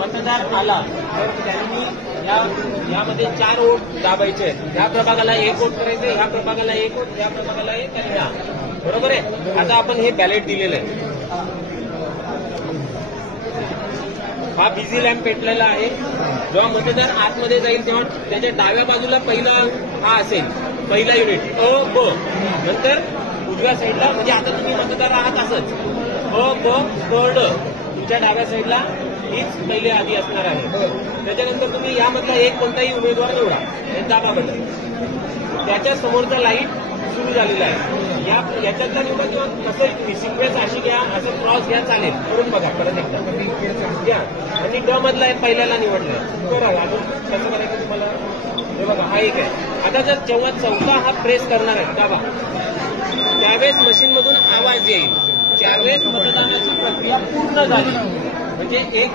मतदार आला तर त्यांनी यामध्ये 4 वोट दाबायचे आहेत. ह्या प्रभागाला 1 वोट करायचे, ह्या प्रभागाला 1 वोट, ह्या प्रभागाला 1 आणि ह्या. बरोबर आहे. आता आपण हे बॅलेट दिलेलं आहे. हा बिझी लॅम्प पेटलेला आहे. जेव्हा मतदार आतमध्ये जाईल तेव्हा त्याच्या डाव्या बाजूला पहिला हा असेल, पहिला युनिट अ ब. नंतर उजव्या साईडला, म्हणजे आता तुम्ही मतदार आहात असंच अ ब क ड, तुमच्या डाव्या साईडला हीच पहिले आधी असणार आहे. त्याच्यानंतर तुम्ही यामधला एक कोणताही उमेदवार निवडा, दाबा बटन. त्याच्या समोरचा लाईट सुरू झालेला आहे. याच्यातला निवडा किंवा कसं तुम्ही सिक्वेन्स अशी घ्या, असं क्रॉस घ्या, चालेल. करून बघा परत एकदा घ्या. आणि ड मधला पहिल्याला निवडलाय करा. अजून कसं करायचं तुम्हाला हे बघा, हा एक आहे. आता जर जेव्हा चौथा हा प्रेस करणार आहे दाबा, त्यावेळेस मशीनमधून आवाज येईल. ज्यावेळेस मतदानाची प्रक्रिया पूर्ण झाली, म्हणजे एक